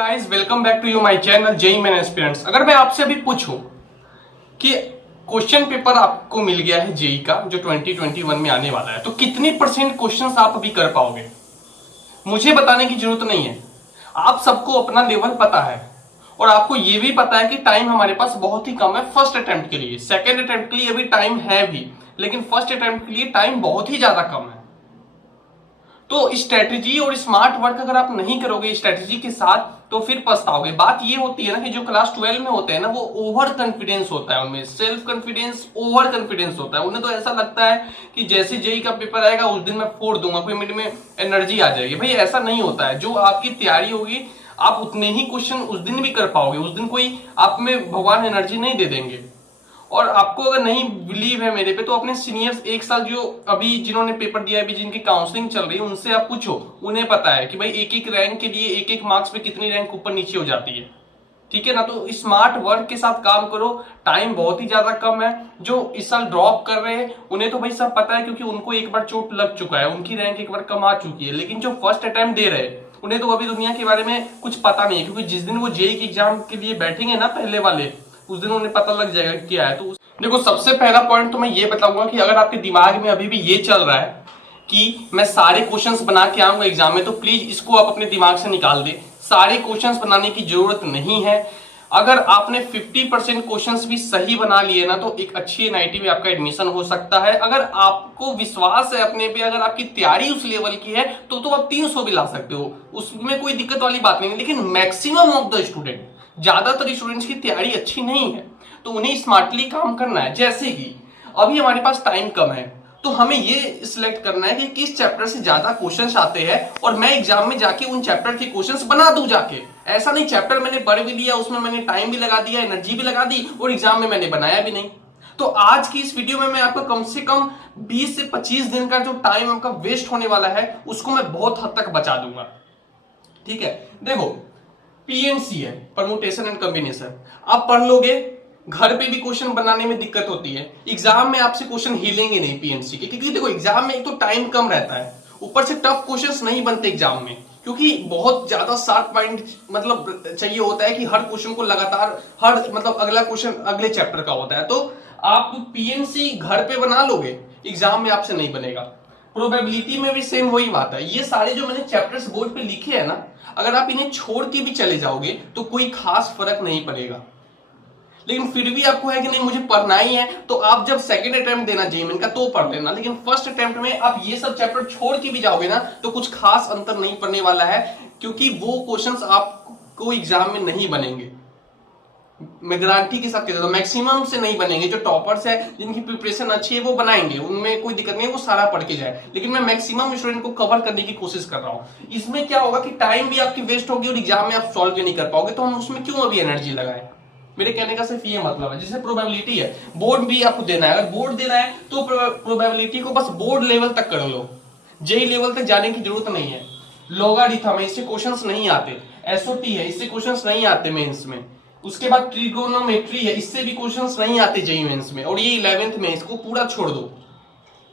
Guys, welcome back to you my channel JEE Main aspirants. अगर मैं आपसे अभी पूछूं कि क्वेश्चन पेपर आपको मिल गया है जेईई का जो 2021 में आने वाला है, तो कितने परसेंट क्वेश्चंस आप अभी कर पाओगे? मुझे बताने की जरूरत नहीं है, आप सबको अपना लेवल पता है और आपको यह भी पता है कि टाइम हमारे पास बहुत ही कम है फर्स्ट अटेम्प्ट के लिए। सेकेंड अटेम्प्ट के लिए अभी टाइम है भी, लेकिन फर्स्ट अटेम्प्ट के लिए टाइम बहुत ही ज्यादा कम है। तो स्ट्रेटेजी और स्मार्ट वर्क अगर आप नहीं करोगे स्ट्रेटेजी के साथ तो फिर पछताओगे। बात ये होती है ना कि जो क्लास 12 में होते हैं ना, वो ओवर कॉन्फिडेंस होता है, उनमें सेल्फ कॉन्फिडेंस ओवर कॉन्फिडेंस होता है। उन्हें तो ऐसा लगता है कि जैसे जेईई का पेपर आएगा उस दिन मैं फोड़ दूंगा, कोई मेरे में एनर्जी आ जाएगी। भाई ऐसा नहीं होता है। जो आपकी तैयारी होगी आप उतने ही क्वेश्चन उस दिन भी कर पाओगे। उस दिन कोई आप में भगवान एनर्जी नहीं दे देंगे। और आपको अगर नहीं बिलीव है मेरे पे तो अपने सीनियर्स एक साल जो अभी जिन्होंने पेपर दिया है, अभी जिनकी काउंसलिंग चल रही है, उनसे आप पूछो, उन्हें पता है कि भाई एक एक रैंक के लिए एक एक मार्क्स पे कितनी रैंक ऊपर नीचे हो जाती है। ठीक है ना? तो स्मार्ट वर्क के साथ काम करो। टाइम बहुत ही ज्यादा कम है। जो इस साल ड्रॉप कर रहे हैं उन्हें तो भाई सब पता है, क्योंकि उनको एक बार चोट लग चुका है, उनकी रैंक एक बार कम आ चुकी है। लेकिन जो फर्स्ट अटेम्प्ट दे रहे हैं उन्हें तो अभी दुनिया के बारे में कुछ पता नहीं है, क्योंकि जिस दिन वो जेईई के एग्जाम के लिए बैठेंगे ना पहले वाले, उस दिन उन्हें पता लग जाएगा क्या है। तो देखो, सबसे पहला पॉइंट तो मैं ये बताऊंगा कि अगर आपके दिमाग में अभी भी ये चल रहा है कि मैं सारे क्वेश्चंस बना के आऊंगा एग्जाम में, तो प्लीज इसको आप अपने दिमाग से निकाल दे। सारे क्वेश्चंस बनाने की जरूरत नहीं है। अगर आपने 50% क्वेश्चंस भी सही बना लिए ना, तो एक अच्छी एनआईटी में आपका एडमिशन हो सकता है। अगर आपको विश्वास है अपने पे, अगर आपकी तैयारी उस लेवल की है, तो आप 300 भी ला सकते हो, उसमें कोई दिक्कत वाली बात नहीं है। लेकिन मैक्सिमम ऑफ द स्टूडेंट, ज्यादातर स्टूडेंट्स की तैयारी अच्छी नहीं है, तो उन्हें स्मार्टली काम करना है। जैसे कि अभी हमारे पास टाइम कम है, तो हमें ये सिलेक्ट करना है कि किस चैप्टर से ज्यादा क्वेश्चंस आते हैं और मैं एग्जाम में जाके उन चैप्टर के क्वेश्चंस बना दूं जाके। ऐसा नहीं चैप्टर मैंने पढ़ भी लिया, उसमें मैंने टाइम भी लगा दिया, एनर्जी भी लगा दी और एग्जाम में मैंने बनाया भी नहीं। तो आज की इस वीडियो में मैं आपको कम से कम 20 से 25 दिन का जो टाइम आपका वेस्ट होने वाला है उसको मैं बहुत हद तक बचा दूंगा। ठीक है? देखो, पीएनसी है, परमुटेशन एंड कॉम्बिनेशन, आप पढ़ लोगे, घर पे भी क्वेश्चन बनाने में दिक्कत होती है, एग्जाम में आपसे क्वेश्चन हिलेंगे नहीं पीएनसी के, क्योंकि देखो एग्जाम में एक तो टाइम कम रहता है, ऊपर से टफ क्वेश्चंस नहीं बनते एग्जाम में, क्योंकि बहुत ज्यादा शार्प माइंड मतलब चाहिए होता है कि हर क्वेश्चन को लगातार हर मतलब अगला क्वेश्चन अगले चैप्टर का होता है। तो आप पीएनसी घर पे बना लोगे, एग्जाम में आपसे नहीं बनेगा। प्रोबेबिलिटी में भी सेम वही बात है। ये सारे जो मैंने चैप्टर्स बोर्ड पे लिखे हैं ना, अगर आप इन्हें छोड़ के भी चले जाओगे तो कोई खास फर्क नहीं पड़ेगा। लेकिन फिर भी आपको है कि नहीं मुझे पढ़ना ही है, तो आप जब सेकंड अटेम्प्ट देना जेईई मेन का तो पढ़ लेना। लेकिन फर्स्ट अटेम्प्ट में आप ये सब चैप्टर छोड़ के भी जाओगे ना, तो कुछ खास अंतर नहीं पड़ने वाला है, क्योंकि वो क्वेश्चंस आपको एग्जाम में नहीं बनेंगे। मैं गारंटी के साथ कह देता हूं, मैक्सिमम से नहीं बनेंगे। जो टॉपर्स है, जिनकी प्रिपरेशन अच्छी है, वो बनाएंगे, उनमें कोई दिक्कत नहीं है, वो सारा पढ़ के जाए। लेकिन मैं मैक्सिमम स्टूडेंट को कवर करने की कोशिश कर रहा हूं। इसमें क्या होगा कि टाइम भी आपकी वेस्ट होगी और एग्जाम में आप सॉल्व भी नहीं कर पाओगे, तो हम उसमें क्यों अभी एनर्जी लगाए? मेरे कहने का सिर्फ ये मतलब है। जैसे प्रोबेबिलिटी है, बोर्ड भी आपको देना है, अगर बोर्ड देना है तो प्रोबेबिलिटी को बस बोर्ड लेवल तक कर लो, जेईई लेवल तक जाने की जरूरत नहीं है। लॉगरिथम है, इससे क्वेश्चंस नहीं आते। एसओटी है, इससे क्वेश्चंस नहीं आते मेंस में। उसके बाद ट्रिगोनोमेट्री है, इससे भी क्वेश्चंस नहीं आते जेईई मेंस में। और ये 11th में, इसको पूरा छोड़ दो।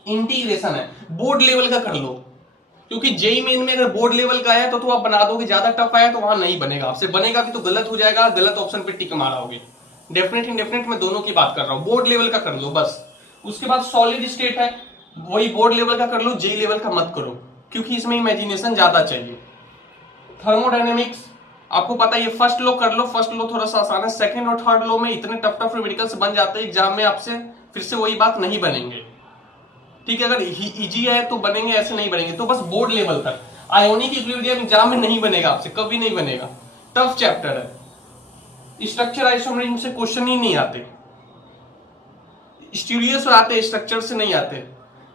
इंटीग्रेशन है, बोर्ड लेवल का कर लो, क्योंकि जेईई मेन में अगर बोर्ड लेवल का है तो आप बना दोगे, ज्यादा टफ आया तो वहां नहीं बनेगा आपसे, बनेगा कि तो गलत हो जाएगा, गलत ऑप्शन पे टिक मारोगे। डेफिनेट इंडेफिनेट मैं दोनों की बात कर रहा हूं, बोर्ड लेवल का कर लो बस। उसके बाद सॉलिड स्टेट है, वही बोर्ड लेवल का कर लो, जेईई लेवल का मत करो, क्योंकि इसमें इमेजिनेशन ज्यादा चाहिए। थर्मोडायनेमिक्स आपको पता है, ये फर्स्ट लो कर लो, फर्स्ट लो थोड़ा सा आसान है। सेकंड और थर्ड लो में इतने टफ टफ न्यूमेरिकल्स बन जाते हैं एग्जाम में, आपसे फिर से वही बात नहीं बनेंगे। ठीक है? अगर इजी है तो बनेंगे, ऐसे नहीं बनेंगे। तो बस बोर्ड लेवल तक। आयोनिक इक्विलिब्रियम एग्जाम में नहीं बनेगा आपसे, कभी नहीं बनेगा, टफ चैप्टर है। स्ट्रक्चर आइसोमेरिज्म से क्वेश्चन ही नहीं आते, स्टीरियो से आते, स्ट्रक्चर से नहीं आते।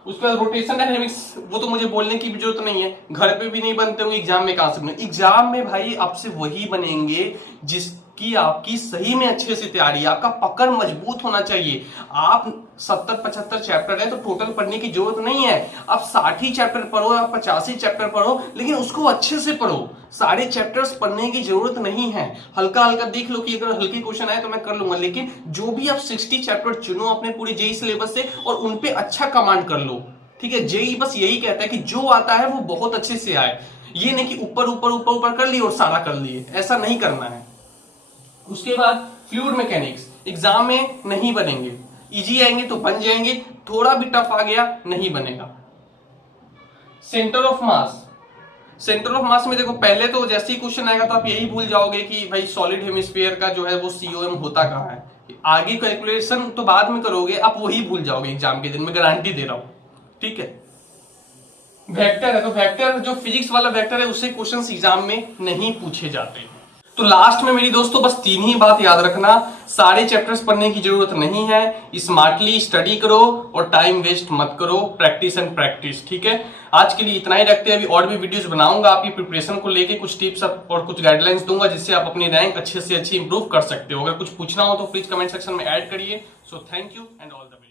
उसके बाद रोटेशन डायनेमिक्स, वो तो मुझे बोलने की भी जरूरत नहीं है, घर पे भी नहीं बनते होंगे, एग्जाम में कहां से बने? एग्जाम में भाई आपसे वही बनेंगे जिसकी आपकी सही में अच्छे से तैयारी है, आपका पकड़ मजबूत होना चाहिए। आप 70-75 चैप्टर है तो टोटल पढ़ने की जरूरत नहीं है। आप 60 चैप्टर पढ़ो, आप 85 चैप्टर पढ़ो, लेकिन उसको अच्छे से पढ़ो। सारे चैप्टर्स पढ़ने की जरूरत नहीं है। हल्का हल्का देख लो कि अगर हल्के क्वेश्चन आए तो मैं कर लूंगा, लेकिन जो भी आप 60 चैप्टर चुनो अपने पूरे जेईई सिलेबस से और उनपे अच्छा कमांड कर लो। ठीक है, जेई बस यही कहता है कि जो आता है वो बहुत अच्छे से आए, ये नहीं कि ऊपर ऊपर ऊपर ऊपर कर लिए और सारा कर लिए, ऐसा नहीं करना है। उसके बाद फ्लूइड मैकेनिक्स एग्जाम में नहीं बनेंगे, इजी आएंगे तो बन जाएंगे, थोड़ा भी टफ आ गया नहीं बनेगा। Centre of mass, centre of mass में देखो पहले तो जैसे ही क्वेश्चन आएगा तो आप यही भूल जाओगे कि भाई सॉलिड हेमिस्फीयर का जो है वो सीओएम होता कहाँ है, आगे कैलकुलेशन तो बाद में करोगे, आप वही भूल जाओगे एग्जाम के दिन, मैं गारंटी दे रहा हूं, ठीक है। वेक्टर है तो वेक्टर जो फिजिक्स वाला वेक्टर है उससे क्वेश्चंस एग्जाम में नहीं पूछे जाते। तो लास्ट में मेरी दोस्तों बस 3 ही बात याद रखना, सारे चैप्टर्स पढ़ने की जरूरत नहीं है, स्मार्टली स्टडी करो और टाइम वेस्ट मत करो, प्रैक्टिस एंड प्रैक्टिस, ठीक है। आज के लिए इतना ही रखते हैं, अभी और भी वीडियोस बनाऊंगा आपकी प्रिपरेशन को लेके, कुछ टिप्स और कुछ गाइडलाइंस दूंगा जिससे आप अपनी रैंक अच्छे से अच्छी इंप्रूव कर सकते हो। अगर कुछ पूछना हो तो प्लीज कमेंट सेक्शन में ऐड करिए। So thank you and all the best.